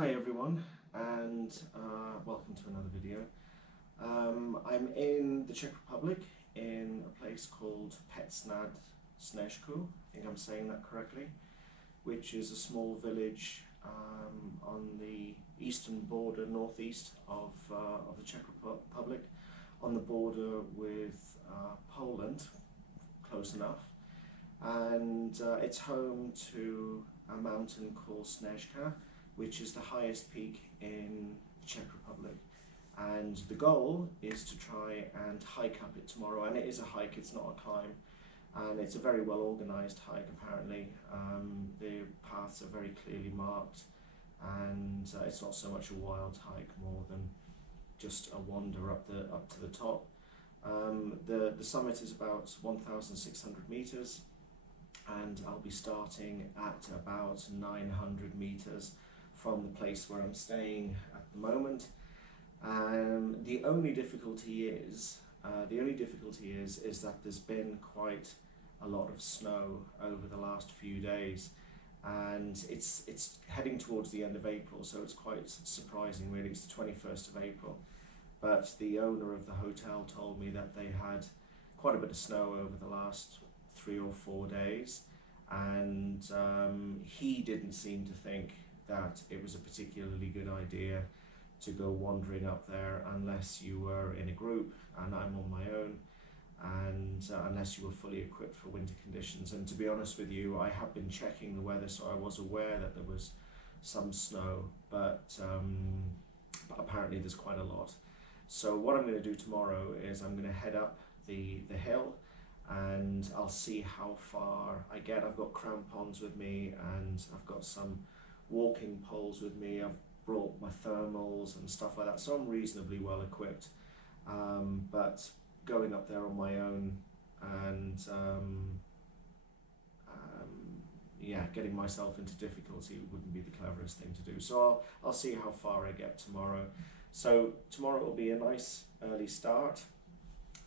Hi everyone, and welcome to another video. I'm in the Czech Republic in a place called Snezka, I think I'm saying that correctly, which is a small village on the eastern border, northeast of the Czech Republic, on the border with Poland, close enough. And it's home to a mountain called Snezka, which is the highest peak in the Czech Republic. And the goal is to try and hike up it tomorrow. And it is a hike, it's not a climb. And it's a very well organized hike, apparently. The paths are very clearly marked, and it's not so much a wild hike, more than just a wander up to the top. The summit is about 1,600 meters, and I'll be starting at about 900 meters from the place where I'm staying at the moment. The only difficulty is that there's been quite a lot of snow over the last few days, and it's heading towards the end of April, so it's quite surprising really. It's the 21st of April, but the owner of the hotel told me that they had quite a bit of snow over the last 3 or 4 days, and he didn't seem to think that it was a particularly good idea to go wandering up there unless you were in a group, and I'm on my own, and unless you were fully equipped for winter conditions. And to be honest with you, I have been checking the weather, so I was aware that there was some snow, but apparently there's quite a lot. So what I'm going to do tomorrow is I'm going to head up the hill, and I'll see how far I get. I've got crampons with me, and I've got some walking poles with me. I've brought my thermals and stuff like that, so I'm reasonably well equipped. But going up there on my own and yeah, getting myself into difficulty wouldn't be the cleverest thing to do. So I'll see how far I get tomorrow. So tomorrow will be a nice early start.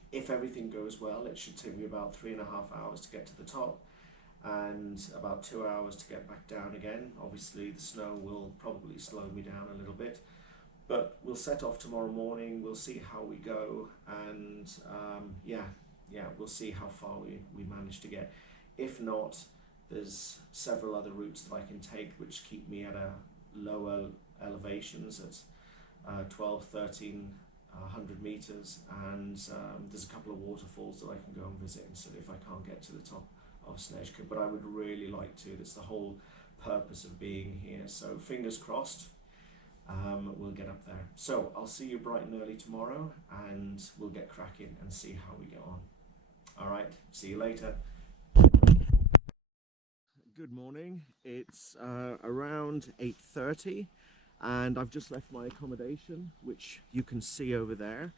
If everything goes well, it should take me about 3.5 hours to get to the top, and about 2 hours to get back down again. Obviously the snow will probably slow me down a little bit, but we'll set off tomorrow morning. We'll see how we go, and yeah, we'll see how far we manage to get. If not, there's several other routes that I can take which keep me at a lower elevations at 12, 1300 meters, and there's a couple of waterfalls that I can go and visit instead if I can't get to the top of Snezka, but I would really like to. That's the whole purpose of being here, so fingers crossed we'll get up there. So I'll see you bright and early tomorrow, and we'll get cracking and see how we get on. Alright, see you later. Good morning, it's around 8:30, and I've just left my accommodation, which you can see over there,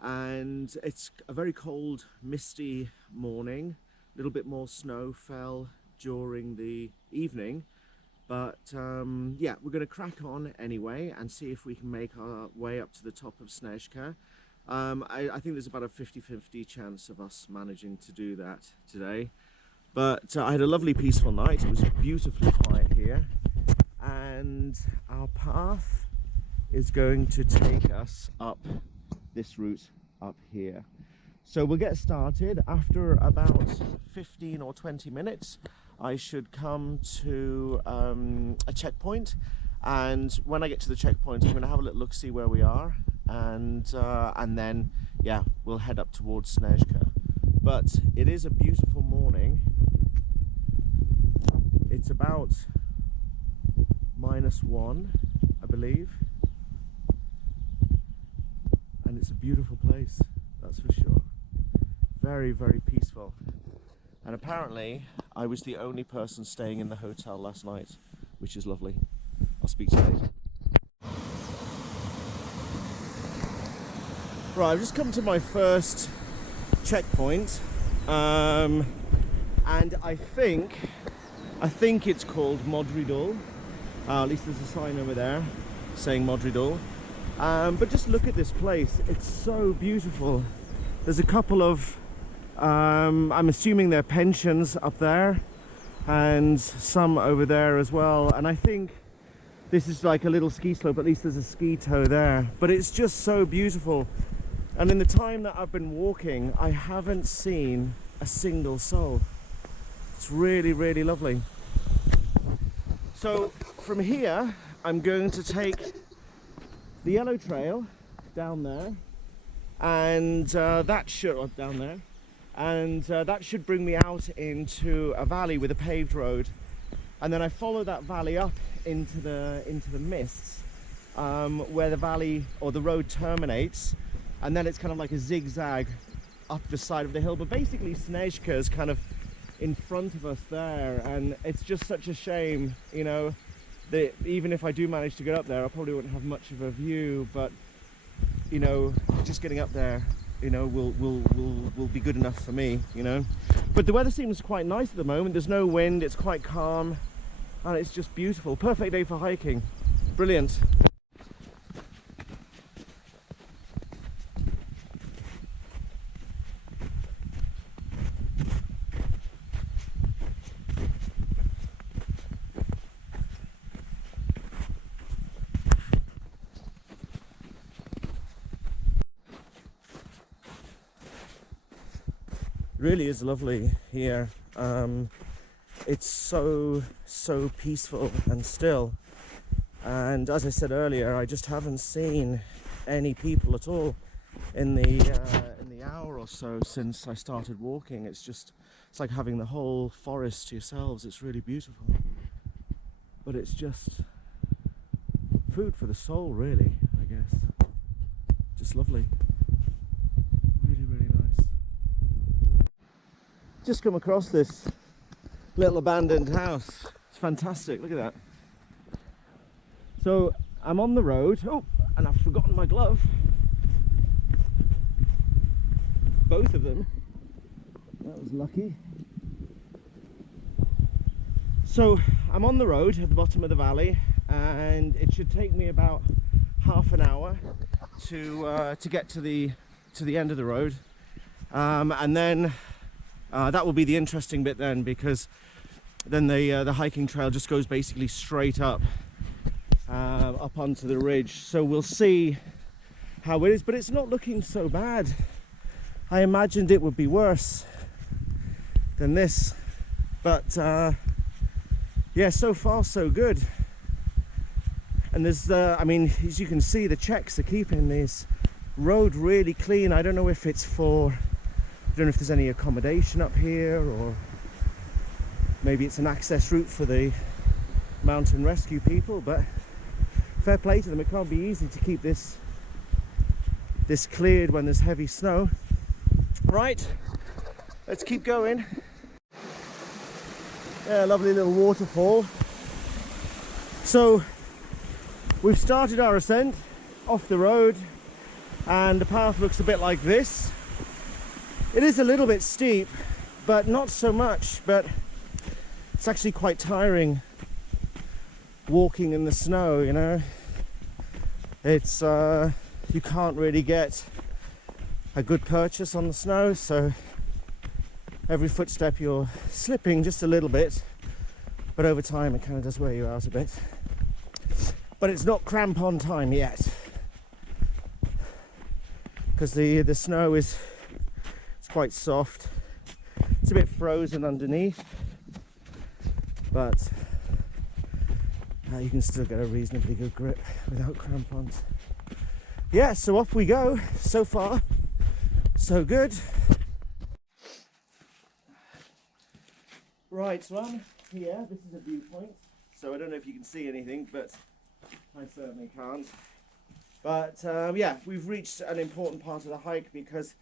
and it's a very cold, misty morning. A little bit more snow fell during the evening, but yeah, we're going to crack on anyway and see if we can make our way up to the top of Snezka. I think there's about a 50-50 chance of us managing to do that today, but I had a lovely peaceful night. It was beautifully quiet here, and our path is going to take us up this route up here. So we'll get started. After about 15 or 20 minutes, I should come to a checkpoint, and when I get to the checkpoint, I'm going to have a little look, see where we are, and then yeah, we'll head up towards Snezka. But it is a beautiful morning. It's about -1, I believe, and it's a beautiful place, that's for sure. Very, very peaceful. And apparently I was the only person staying in the hotel last night, which is lovely. I'll speak to you later. Right, I've just come to my first checkpoint, and I think it's called Modridul. At least there's a sign over there saying Modridul. But just look at this place, it's so beautiful. There's a couple of I'm assuming they're pensions up there, and some over there as well, and I think This is like a little ski slope, at least there's a ski toe there. But it's just so beautiful. And in the time that I've been walking, I haven't seen a single soul. It's really, really lovely. So from here, I'm going to take the yellow trail down there, and that should bring me out into a valley with a paved road, and then I follow that valley up into the mists, where the valley or the road terminates, and then it's kind of like a zigzag up the side of the hill. But basically Snezka is kind of in front of us there, and it's just such a shame, you know, that even if I do manage to get up there, I probably wouldn't have much of a view, but you know, just getting up there, you know, will be good enough for me, you know. But the weather seems quite nice at the moment. There's no wind, it's quite calm, and it's just beautiful. Perfect day for hiking. Brilliant. Really is lovely here. It's so peaceful and still, and as I said earlier, I just haven't seen any people at all in the hour or so since I started walking. It's like having the whole forest to yourselves. It's really beautiful, but it's just food for the soul, really, I guess. Just lovely. Really, really nice. Just come across this little abandoned house. It's fantastic, look at that. So I'm on the road. Oh, and I've forgotten my glove. Both of them. That was lucky. So I'm on the road at the bottom of the valley, and it should take me about half an hour to get to the end of the road, and then that will be the interesting bit then, because then the hiking trail just goes basically straight up onto the ridge. So we'll see how it is, but it's not looking so bad. I imagined it would be worse than this, but yeah, so far so good. And there's I mean, as you can see, the Czechs are keeping this road really clean. I don't know if it's for, I don't know if there's any accommodation up here, or maybe it's an access route for the mountain rescue people, but fair play to them. It can't be easy to keep this cleared when there's heavy snow. Right, let's keep going. Yeah, lovely little waterfall. So we've started our ascent off the road, and the path looks a bit like this. It is a little bit steep, but not so much. But it's actually quite tiring walking in the snow, you know. It's you can't really get a good purchase on the snow, so every footstep you're slipping just a little bit, but over time it kind of does wear you out a bit. But it's not crampon time yet, because the snow is quite soft. It's a bit frozen underneath, but you can still get a reasonably good grip without crampons. Yeah, so off we go. So far so good. Right, so I'm here. This is a viewpoint, so I don't know if you can see anything, but I certainly can't. But yeah, we've reached an important part of the hike, because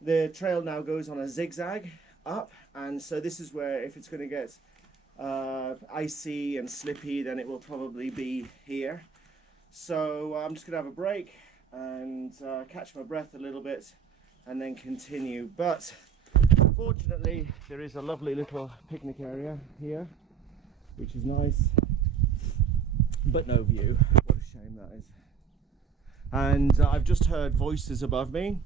the trail now goes on a zigzag up, and so this is where, if it's going to get icy and slippy, then it will probably be here. So I'm just going to have a break and catch my breath a little bit and then continue. But fortunately there is a lovely little picnic area here, which is nice, but no view. What a shame that is. And I've just heard voices above me,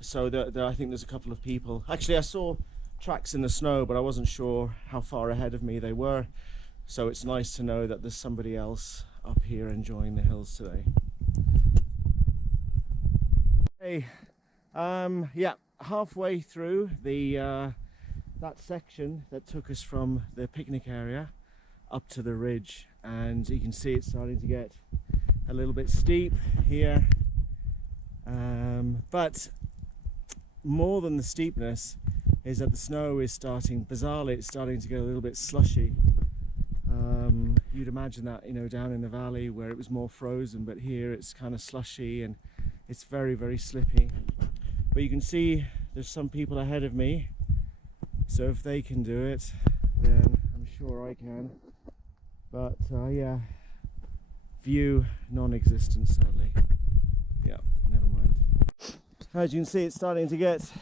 so I think there's a couple of people. Actually, I saw tracks in the snow, but I wasn't sure how far ahead of me they were, so it's nice to know that there's somebody else up here enjoying the hills today. Hey, yeah, halfway through the that section that took us from the picnic area up to the ridge, and you can see it's starting to get a little bit steep here, but more than the steepness is that the snow is starting, bizarrely, it's starting to get a little bit slushy. You'd imagine that, you know, down in the valley where it was more frozen, but here it's kind of slushy and it's very, very slippy. But you can see there's some people ahead of me, so if they can do it, then I'm sure I can. But yeah, view non-existent sadly. Yeah, never mind. As you can see, it's starting to get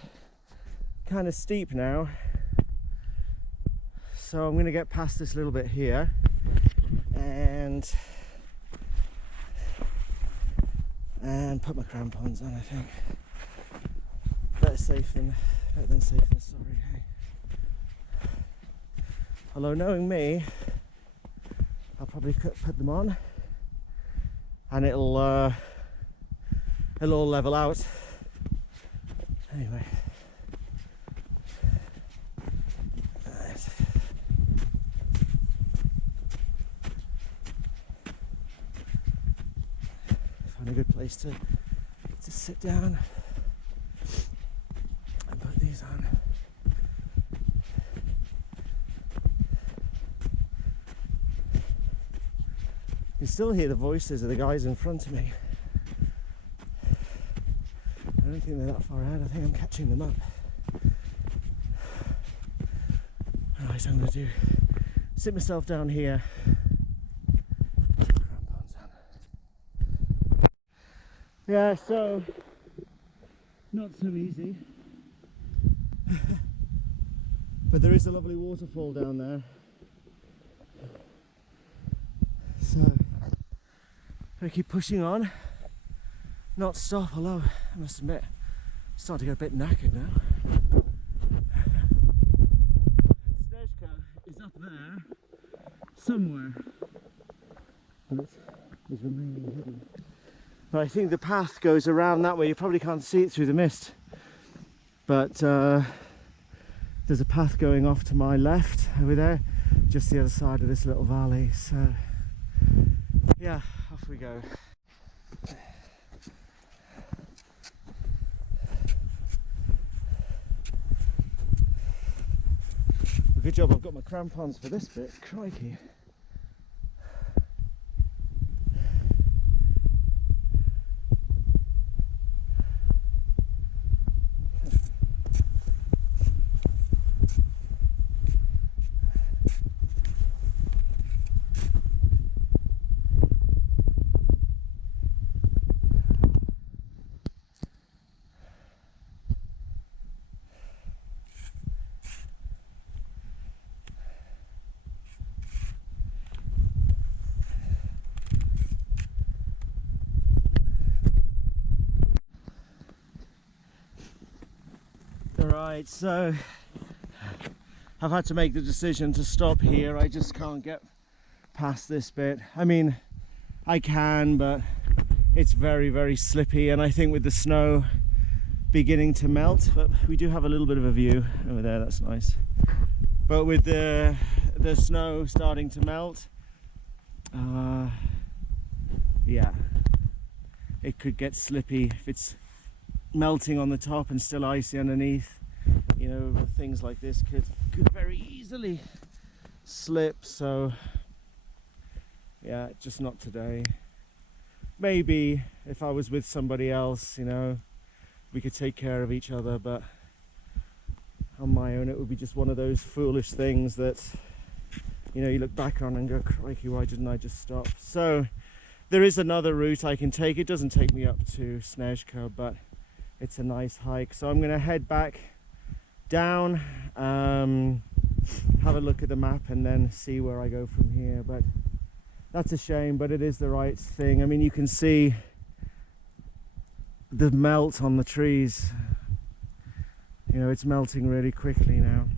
kind of steep now, so I'm going to get past this little bit here and put my crampons on. I think better safe than sorry. Hey, although knowing me, I'll probably put them on and it'll all level out anyway. Find a good place to sit down and put these on. You can still hear the voices of the guys in front of me. I don't think they're that far ahead. I think I'm catching them up. Alright, I'm going to sit myself down here. Yeah, so not so easy. But there is a lovely waterfall down there. So I'm going to keep pushing on, not stop, although I must admit I'm starting to get a bit knackered now. Snezka is up there somewhere, but it's remaining hidden. But I think the path goes around that way. You probably can't see it through the mist, but there's a path going off to my left over there, just the other side of this little valley. So yeah, off we go. Good job I've got my crampons for this bit, crikey. Right, so I've had to make the decision to stop here. I just can't get past this bit. I mean, I can, but it's very, very slippy, and I think with the snow beginning to melt, but we do have a little bit of a view over there, that's nice. But with the snow starting to melt, yeah, it could get slippy if it's melting on the top and still icy underneath. You know, things like this could very easily slip. So yeah, just not today. Maybe if I was with somebody else, you know, we could take care of each other, but on my own it would be just one of those foolish things that, you know, you look back on and go, crikey, why didn't I just stop? So there is another route I can take. It doesn't take me up to Snezka, but it's a nice hike. So I'm going to head back down, have a look at the map and then see where I go from here. But that's a shame, but it is the right thing. I mean, you can see the melt on the trees. You know, it's melting really quickly now.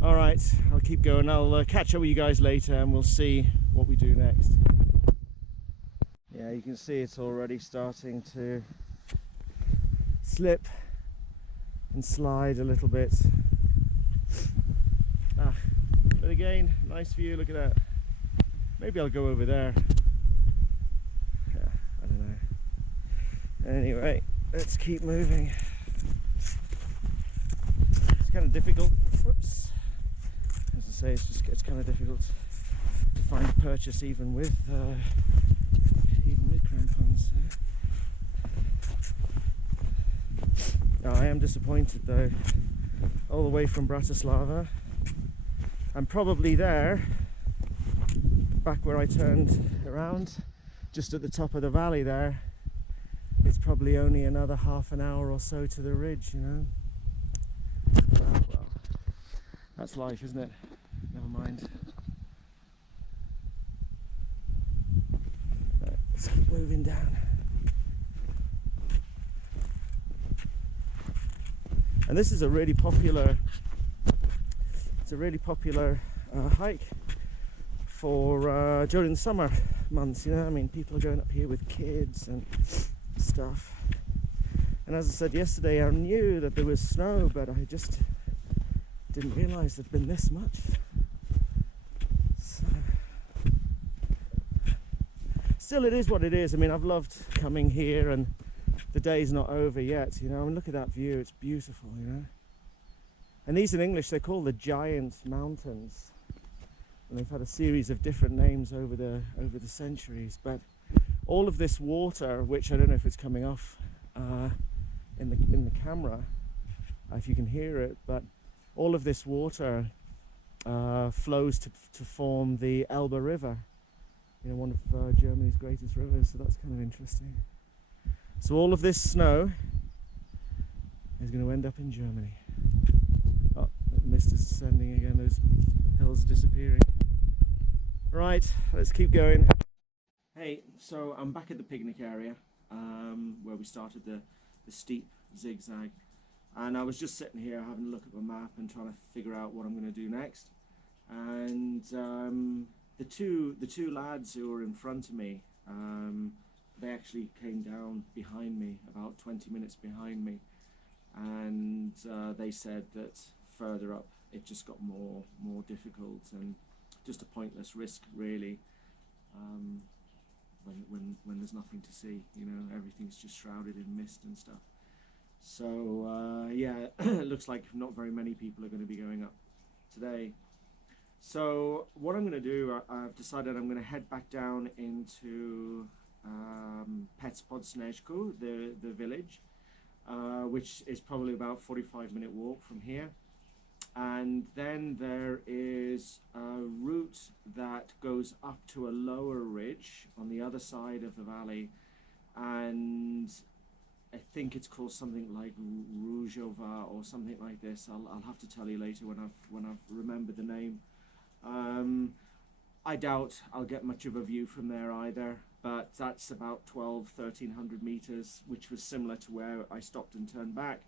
All right, I'll keep going. I'll catch up with you guys later and we'll see what we do next. Yeah, you can see it's already starting to slip and slide a little bit. But again, nice view, look at that. Maybe I'll go over there. Yeah, I don't know. Anyway, let's keep moving. It's kind of difficult. Whoops. As I say, it's kind of difficult to find a purchase even with crampons. Oh, I am disappointed though. All the way from Bratislava. I'm probably there, back where I turned around, just at the top of the valley there. It's probably only another half an hour or so to the ridge, you know. Well, that's life, isn't it? Never mind. Right, let's keep moving down. And this is a really popular, hike for during the summer months, you know. I mean, people are going up here with kids and stuff. And as I said yesterday, I knew that there was snow, but I just didn't realise there'd been this much. So, still, it is what it is. I mean, I've loved coming here, and the day's not over yet, you know. I mean, look at that view, it's beautiful, you know. And these in English, they're called the Giant Mountains. And they've had a series of different names over the centuries. But all of this water, which I don't know if it's coming off in the camera, if you can hear it, but all of this water flows to form the Elbe River, you know, one of Germany's greatest rivers. So that's kind of interesting. So all of this snow is going to end up in Germany. Oh, the mist is descending again, those hills are disappearing. Right, let's keep going. Hey, so I'm back at the picnic area where we started the steep zigzag. And I was just sitting here having a look at my map and trying to figure out what I'm going to do next. And the two lads who were in front of me, they actually came down behind me, about 20 minutes behind me, and they said that further up it just got more difficult and just a pointless risk, really, when there's nothing to see, you know, everything's just shrouded in mist and stuff. So yeah, it looks like not very many people are going to be going up today. So what I'm going to do, I've decided I'm going to head back down into Pod Snezka, the village, which is probably about 45-minute walk from here. And then there is a route that goes up to a lower ridge on the other side of the valley, and I think it's called something like Rujo or something like this. I'll have to tell you later when I've remembered the name. I doubt I'll get much of a view from there either, but that's about 1,300 meters, which was similar to where I stopped and turned back.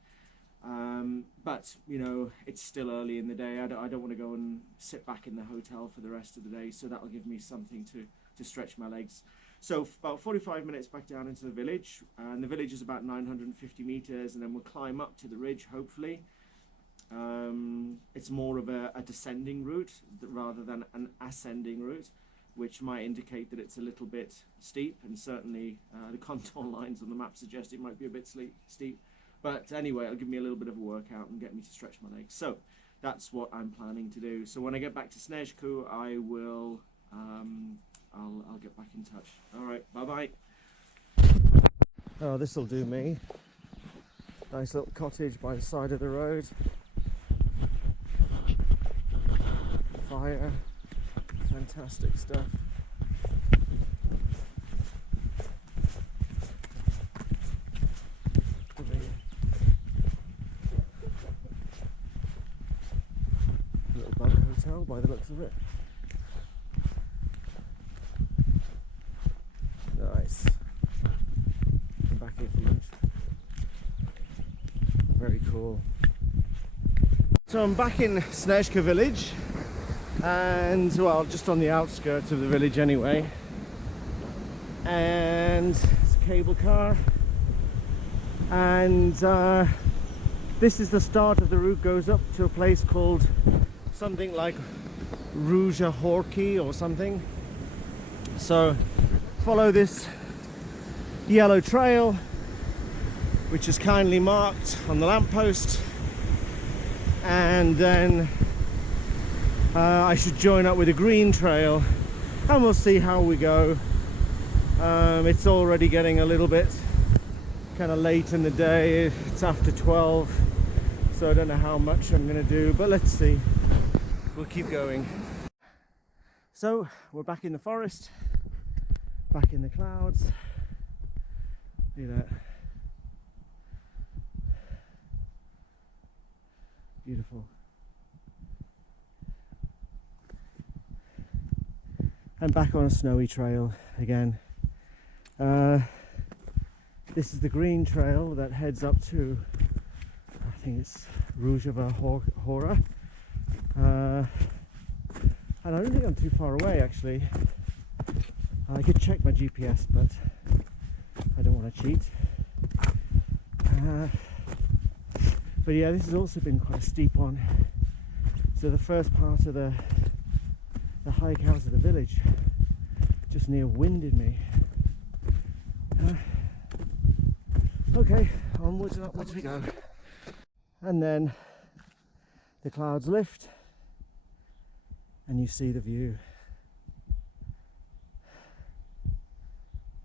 But you know, it's still early in the day. I don't want to go and sit back in the hotel for the rest of the day, so that'll give me something to stretch my legs. So about 45 minutes back down into the village, and the village is about 950 meters, and then we'll climb up to the ridge, hopefully. It's more of a descending route rather than an ascending route, which might indicate that it's a little bit steep, and certainly the contour lines on the map suggest it might be a bit steep. But anyway, it'll give me a little bit of a workout and get me to stretch my legs. So that's what I'm planning to do. So when I get back to Snezka, I will I'll get back in touch. All right, bye-bye. Oh, this'll do me. Nice little cottage by the side of the road. Fire, fantastic stuff. Little bug hotel by the looks of it. Nice. I'm back here for lunch. Very cool. So I'm back in Snezka village, and well, just on the outskirts of the village anyway. and it's a cable car, and this is the start of the route. Goes up to a place called something like Rujo or something. So follow this yellow trail, which is kindly marked on the lamppost, and then I should join up with a green trail, and we'll see how we go. It's already getting a little bit kind of late in the day. It's after 12, so I don't know how much I'm going to do, but let's see. We'll keep going. So we're back in the forest, back in the clouds. Look at that. Beautiful. And back on a snowy trail again. This is the green trail that heads up to, I think it's Rujo. And I don't think I'm too far away actually. I could check my GPS, but I don't want to cheat. But yeah, this has also been quite a steep one. So the first part of the hike out of the village just near winded me. Okay, onwards and upwards we go. And then the clouds lift and you see the view.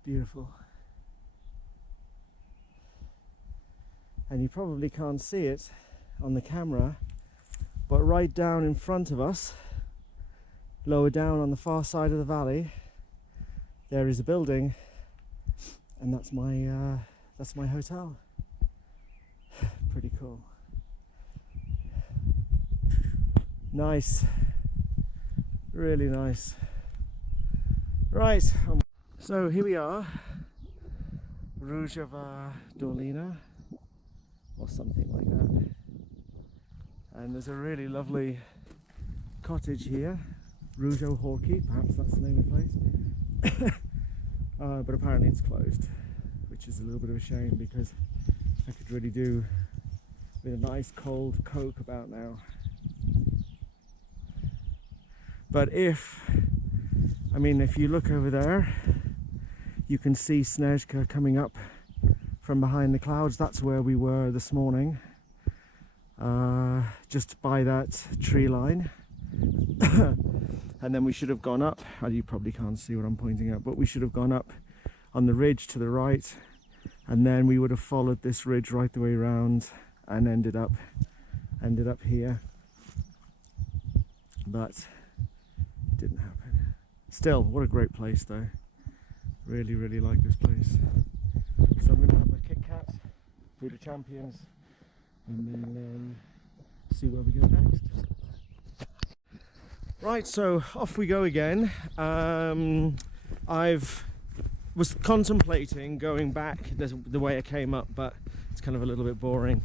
Beautiful. And you probably can't see it on the camera, but right down in front of us, lower down on the far side of the valley, there is a building, and that's my hotel. Pretty cool. Nice, really nice. Right, so here we are, Rujo Dolina, or something like that. And there's a really lovely cottage here, Rujo Horky, perhaps that's the name of the place. But apparently it's closed, which is a little bit of a shame because I could really do with a nice cold Coke about now. But if you look over there, you can see Snezka coming up from behind the clouds. That's where we were this morning, just by that tree line. And then we should have gone up, you probably can't see what I'm pointing at, but we should have gone up on the ridge to the right, and then we would have followed this ridge right the way around and ended up here. But it didn't happen. Still, what a great place though. Really, really like this place. So I'm going to have my Kit Kat, Food of Champions, and then see where we go next. Right, so off we go again. Was contemplating going back the way I came up, but it's kind of a little bit boring.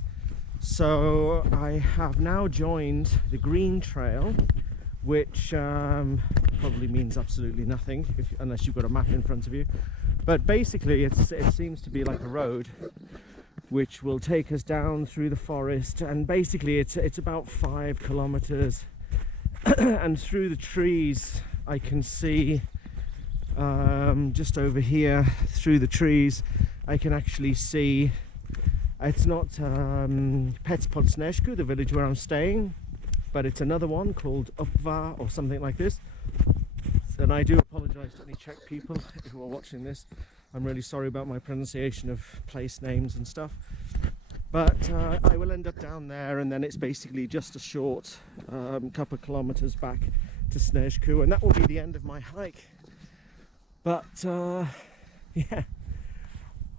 So I have now joined the green trail, which probably means absolutely nothing unless you've got a map in front of you. But basically it seems to be like a road which will take us down through the forest, and basically it's about 5 kilometers. And through the trees I can see, just over here through the trees I can actually see, it's not Snezka, the village where I'm staying, but it's another one called Upva or something like this. And I do apologize to any Czech people who are watching this. I'm really sorry about my pronunciation of place names and stuff. But I will end up down there, and then it's basically just a short couple of kilometers back to Snezka, and that will be the end of my hike. But yeah,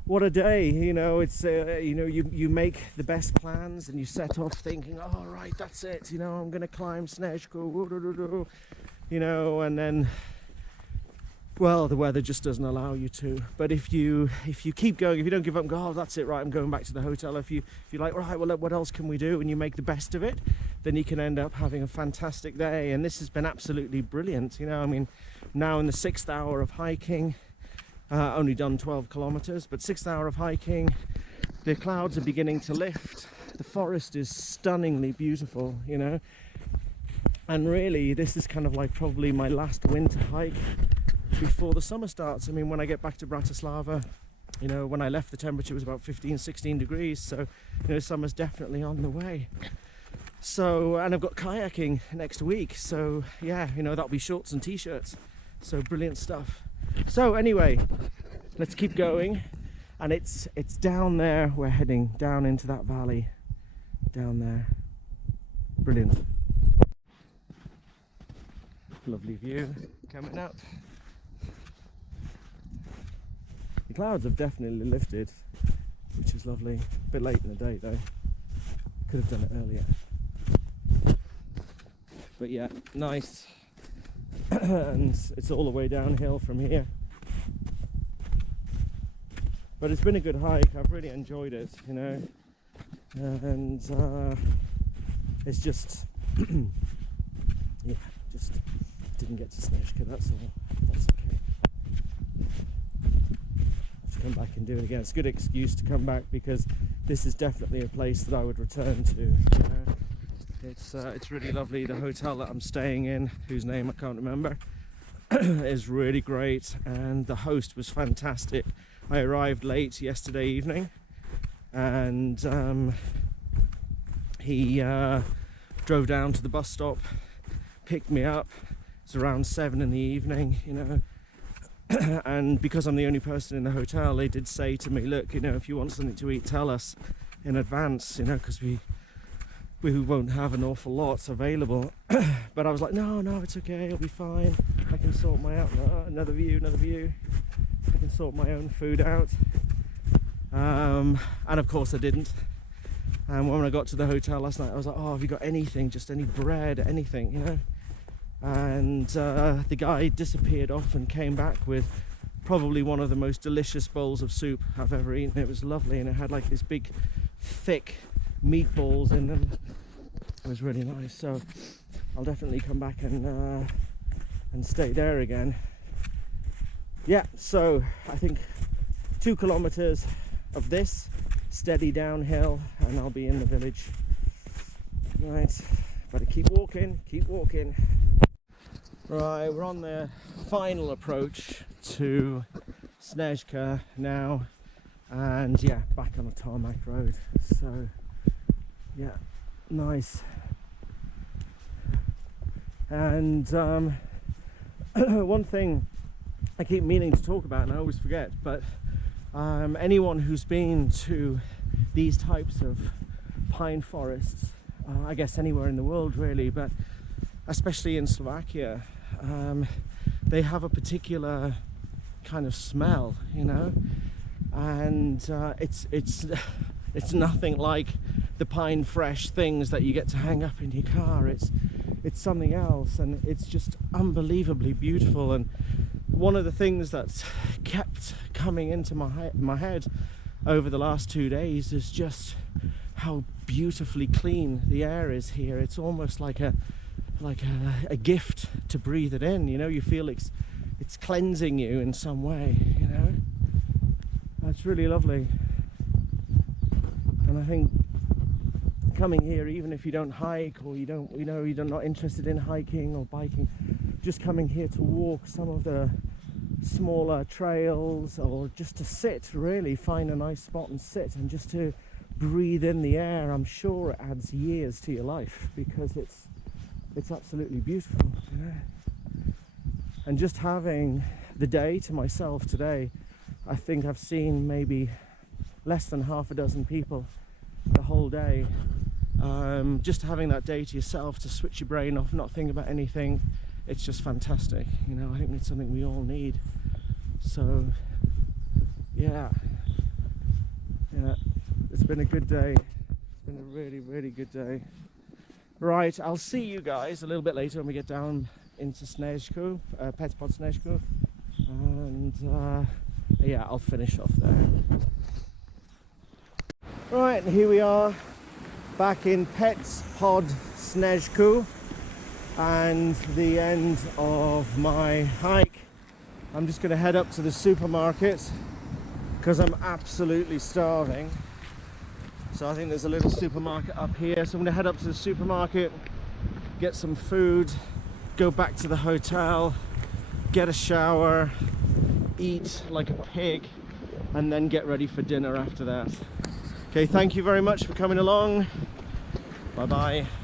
what a day. It's you make the best plans and you set off thinking, oh right, that's it, I'm gonna climb Snezka, and then, well, the weather just doesn't allow you to. But if you keep going, if you don't give up and go, oh that's it, right, I'm going back to the hotel, if you're like, right, well, what else can we do, and you make the best of it, then you can end up having a fantastic day. And this has been absolutely brilliant. Now in the 6th hour of hiking, only done 12 kilometers, but 6th hour of hiking. The clouds are beginning to lift. The forest is stunningly beautiful, you know. And really, this is kind of like probably my last winter hike before the summer starts. I mean, when I get back to Bratislava, you know, when I left, the temperature was about 15-16 degrees, so, you know, summer's definitely on the way. So, and I've got kayaking next week, so yeah, you know, that'll be shorts and t-shirts, so brilliant stuff. So anyway, let's keep going, and it's down there. We're heading down into that valley down there. Brilliant. Lovely view coming up. The clouds have definitely lifted, which is lovely. A bit late in the day though. Could have done it earlier. But yeah, nice. And it's all the way downhill from here. But it's been a good hike. I've really enjoyed it, you know. And it's just, yeah, just didn't get to Snezka, that's all. That's okay. Come back and do it again. It's a good excuse to come back, because this is definitely a place that I would return to, you know. It's really lovely. The hotel that I'm staying in, whose name I can't remember, is really great, and the host was fantastic. I arrived late yesterday evening, and he drove down to the bus stop, picked me up. It's around 7 in the evening, you know. And because I'm the only person in the hotel, they did say to me, look, you know, if you want something to eat, tell us in advance, you know, because we won't have an awful lot available. But I was like, no, it's okay, it'll be fine. I can sort my out. Another view. I can sort my own food out. And of course I didn't. And when I got to the hotel last night, I was like, oh, have you got anything, just any bread, anything, you know? And the guy disappeared off and came back with probably one of the most delicious bowls of soup I've ever eaten. It was lovely, and it had like this big thick meatballs in them. It was really nice, so I'll definitely come back and stay there again. Yeah, so I think 2 kilometers of this steady downhill and I'll be in the village. Right, better keep walking. Right, we're on the final approach to Snezka now, and yeah, back on the tarmac road. So yeah, nice. And one thing I keep meaning to talk about, and I always forget, but anyone who's been to these types of pine forests, I guess anywhere in the world really, but especially in Slovakia, they have a particular kind of smell, you know, and it's nothing like the pine fresh things that you get to hang up in your car. It's something else, and it's just unbelievably beautiful. And one of the things that's kept coming into my head over the last 2 days is just how beautifully clean the air is here. It's almost like a gift to breathe it in, you know. You feel it's cleansing you in some way, you know. It's really lovely. And I think coming here, even if you don't hike, or you're not interested in hiking or biking, just coming here to walk some of the smaller trails, or just to sit, really find a nice spot and sit and just to breathe in the air, I'm sure it adds years to your life, because it's absolutely beautiful, you know. And just having the day to myself today, I think I've seen maybe less than half a dozen people the whole day. Just having that day to yourself to switch your brain off, not think about anything, it's just fantastic, you know. I think it's something we all need. So yeah, it's been a good day. It's been a really, really good day. Right, I'll see you guys a little bit later when we get down into Snezka, Pets Pod Snezka, and yeah, I'll finish off there. Right, and here we are back in Pets Pod Snezka, and the end of my hike. I'm just going to head up to the supermarket because I'm absolutely starving. So I think there's a little supermarket up here. So I'm going to head up to the supermarket, get some food, go back to the hotel, get a shower, eat like a pig, and then get ready for dinner after that. Okay, thank you very much for coming along. Bye bye.